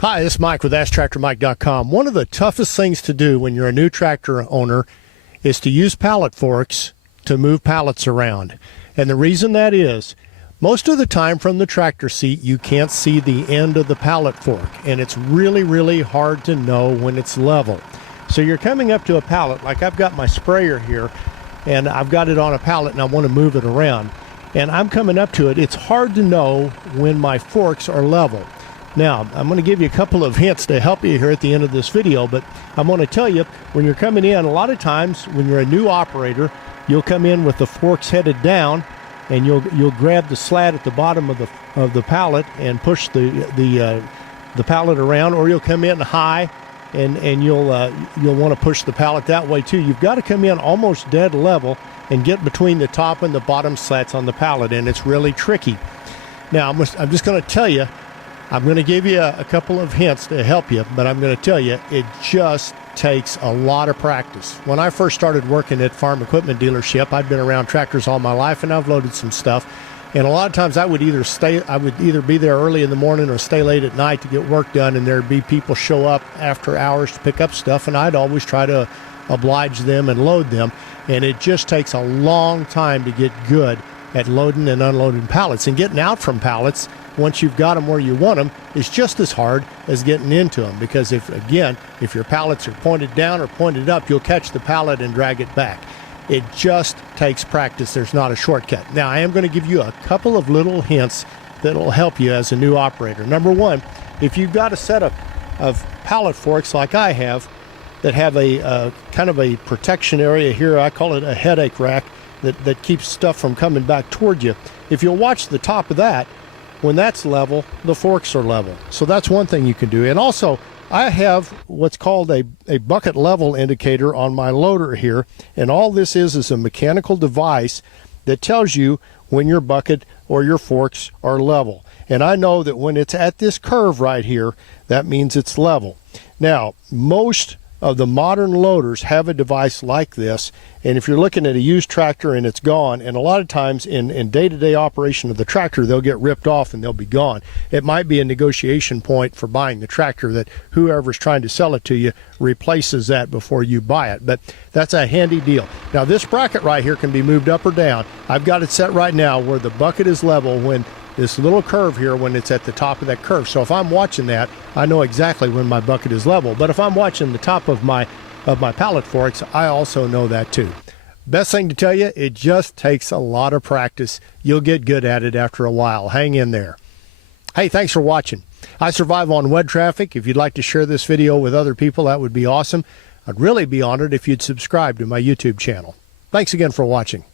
Hi, this is Mike with AskTractorMike.com. One of the toughest things to do when you're a new tractor owner is to use pallet forks to move pallets around. And the reason that is, most of the time from the tractor seat, you can't see the end of the pallet fork. And it's really, really hard to know when it's level. So you're coming up to a pallet, like I've got my sprayer here, and I've got it on a pallet and I want to move it around. And I'm coming up to it. It's hard to know when my forks are level. Now, I'm going to give you a couple of hints to help you here at the end of this video, but I'm going to tell you, when you're coming in, a lot of times when you're a new operator, you'll come in with the forks headed down, and you'll grab the slat at the bottom of the pallet and push the pallet around, or you'll come in high and you'll want to push the pallet that way too. You've got to come in almost dead level and get between the top and the bottom slats on the pallet, and it's really tricky. Now, I'm just going to tell you, I'm going to give you a couple of hints to help you, but I'm going to tell you, it just takes a lot of practice. When I first started working at farm equipment dealership, I'd been around tractors all my life, and I've loaded some stuff. And a lot of times I would either be there early in the morning or stay late at night to get work done, and there'd be people show up after hours to pick up stuff, and I'd always try to oblige them and load them. And it just takes a long time to get good at loading and unloading pallets. And getting out from pallets, once you've got them where you want them, is just as hard as getting into them, because if your pallets are pointed down or pointed up, you'll catch the pallet and drag it back. It just takes practice. There's not a shortcut. Now, I am going to give you a couple of little hints that will help you as a new operator. Number one, if you've got a set of pallet forks like I have that have a kind of a protection area here, I call it a headache rack, that keeps stuff from coming back toward you. If you'll watch the top of that, when that's level, the forks are level. So that's one thing you can do. And also, I have what's called a bucket level indicator on my loader here. And all this is a mechanical device that tells you when your bucket or your forks are level. And I know that when it's at this curve right here, that means it's level. Now, most of the modern loaders have a device like this, and if you're looking at a used tractor and it's gone, and a lot of times in day-to-day operation of the tractor, they'll get ripped off and they'll be gone. It might be a negotiation point for buying the tractor that whoever's trying to sell it to you replaces that before you buy it, but that's a handy deal. Now, this bracket right here can be moved up or down. I've got it set right now where the bucket is level when this little curve here, when it's at the top of that curve. So if I'm watching that, I know exactly when my bucket is level. But if I'm watching the top of my pallet forks, I also know that too. Best thing to tell you, it just takes a lot of practice. You'll get good at it after a while. Hang in there. Hey, thanks for watching. I survive on web traffic. If you'd like to share this video with other people, that would be awesome. I'd really be honored if you'd subscribe to my YouTube channel. Thanks again for watching.